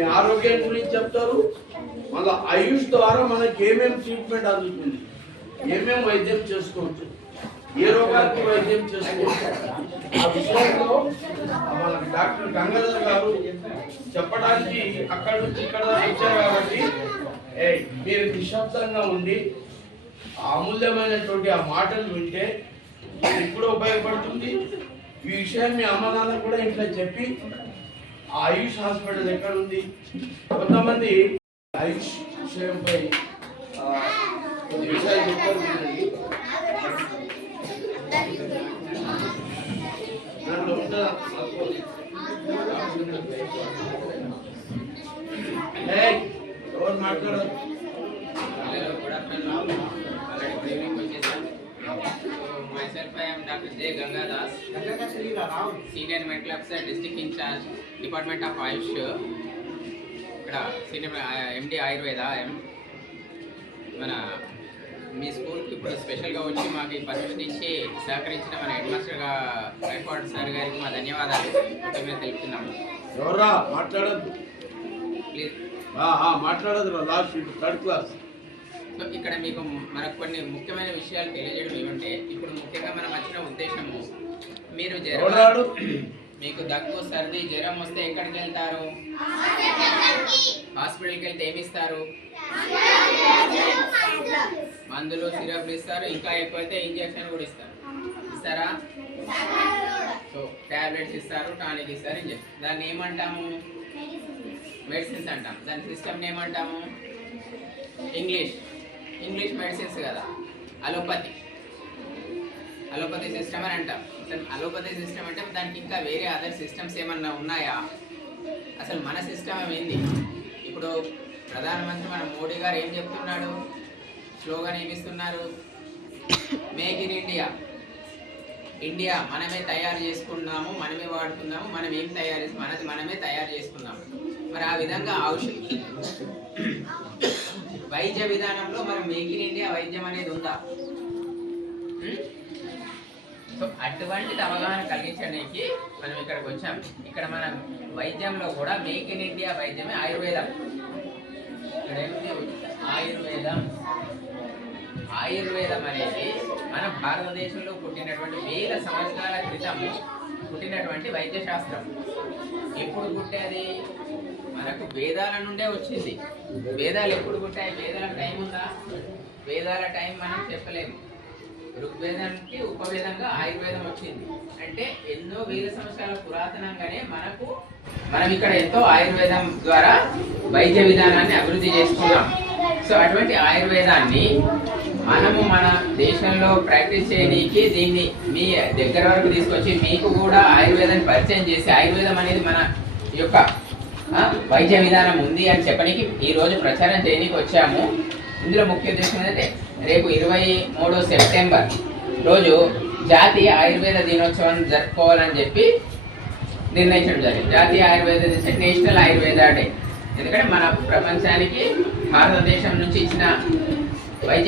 మీ ఆరోగ్యం గురించి చెప్తారు? మళ్ళీ ఆయుష్ ద్వారా మనకి ఏమేమి ట్రీట్మెంట్ అందుతుంది? ఏమేమి వైద్యం చేసుకోవచ్చు? ఏ రోగానికి వైద్యం చేసుకోవచ్చు? ఆ విషయంలో మన డాక్టర్ గంగాధర్ గారు చెప్పడానికి అక్కడ నుంచి ఇక్కడ వచ్చారు కాబట్టి మీరు నిశ్శబ్దంగా ఉండి అమూల్యమైనటువంటి ఆ మాటలు వింటే ఇప్పుడు ఉపయోగపడుతుంది. ఈ విషయం మీ అమ్మ నాన్న కూడా ఇంట్లో చెప్పి ఆయుష్ హాస్పిటల్ ఎక్కడ ఉంది కొంతమంది ఆయుష్ విషయంపై కొన్ని విషయాలు చెప్తారు వినండి. దాంట్లో ఉంటుందా? ఎవరు మాట్లాడరు I am Dr. J. Gangadas, Senior Medical Officer, District in charge, Department of Ayush. ఇక్కడ సీనియర్ ఎండి ఆయుర్వేద ఎం మన మీ స్కూల్కి ఇప్పుడు స్పెషల్గా వచ్చి మాకు ఈ పర్మిషన్ ఇచ్చి సహకరించిన మన హెడ్ మాస్టర్ గైక్వాడ్ సార్ గారికి మా ధన్యవాదాలు. కృతజ్ఞతలు తెలుపుతున్నాము. మాట్లాడద్దు. ప్లీజ్ మాట్లాడదు లాస్ట్ థర్డ్ క్లాస్ ఇక్కడ మీకు మనకు కొన్ని ముఖ్యమైన విషయాలు తెలియజేయడం ఏమంటే ఇప్పుడు ముఖ్యంగా మనం వచ్చిన ఉద్దేశము మీరు జ్వరం మీకు దగ్గు సర్ది జ్వరం వస్తే ఎక్కడికి వెళ్తారు? హాస్పిటల్కి వెళ్తే ఏమి ఇస్తారు మందులు సిరప్లు ఇస్తారు ఇంకా ఎక్కువైతే ఇంజెక్షన్ కూడా ఇస్తారు. ఇస్తారా? సో టాబ్లెట్స్ ఇస్తారు టానిక్ ఇస్తారు ఇంజెక్షన్. దాన్ని ఏమంటాము? మెడిసిన్స్ అంటాం. దాని సిస్టమ్ని ఏమంటాము? ఇంగ్లీష్. ఇంగ్లీష్ మెడిసిన్స్ కదా. అలోపతి. అలోపతి సిస్టమ్ అని అంటాం. అసలు అలోపతి సిస్టమ్ అంటే దానికి ఇంకా వేరే అదర్ సిస్టమ్స్ ఏమన్నా ఉన్నాయా? అసలు మన సిస్టమ్ ఏంది? ఇప్పుడు ప్రధానమంత్రి మన మోడీ గారు ఏం చెప్తున్నాడు? Slogan ఏమిస్తున్నారు? Make in India. India మనమే తయారు చేసుకున్నాము మనమే వాడుతున్నాము మనం ఏం తయారు మనది మనమే తయారు చేసుకున్నాము మరి ఆ విధంగా ఔషధం వైద్య విధానంలో మరి మేక్ ఇన్ ఇండియా వైద్యం అనేది ఉందా? సో అటువంటిది అవగాహన కలిగించడానికి మనం ఇక్కడికి వచ్చాం. ఇక్కడ మన వైద్యంలో కూడా మేక్ ఇన్ ఇండియా వైద్యమే ఆయుర్వేదం. ఇక్కడ ఆయుర్వేదం. ఆయుర్వేదం అనేది మన భారతదేశంలో పుట్టినటువంటి వేల సంవత్సరాల క్రితం పుట్టినటువంటి వైద్య శాస్త్రం ఎప్పుడు పుట్టేది? మనకు వేదాల నుండే వచ్చింది. వేదాలు ఎప్పుడు పుట్టాయి? వేదాల టైం ఉందా? వేదాల టైం మనం చెప్పలేము. ఋగ్వేదానికి ఉపవేదంగా ఆయుర్వేదం వచ్చింది. అంటే ఎన్నో వేల సంవత్సరాల పురాతనంగానే మనకు మనం ఇక్కడ ఎంతో ఆయుర్వేదం ద్వారా వైద్య విధానాన్ని అభివృద్ధి చేసుకున్నాం. సో అటువంటి ఆయుర్వేదాన్ని మనము మన దేశంలో ప్రాక్టీస్ చేయడానికి దీన్ని మీ దగ్గర వరకు తీసుకొచ్చి మీకు కూడా ఆయుర్వేదాన్ని పరిచయం చేసి ఆయుర్వేదం అనేది మన యొక్క వైద్య విధానం ఉంది అని చెప్పడానికి ఈరోజు ప్రచారం చేయడానికి వచ్చాము. ఇందులో ముఖ్య ఉద్దేశం ఏంటంటే రేపు ఇరవై మూడు సెప్టెంబర్ రోజు జాతీయ ఆయుర్వేద దినోత్సవం జరుపుకోవాలని చెప్పి నిర్ణయించడం జరిగింది. జాతీయ ఆయుర్వేద నేషనల్ ఆయుర్వేద డే. ఎందుకంటే మన ప్రపంచానికి భారతదేశం నుంచి ఇచ్చిన వైద్య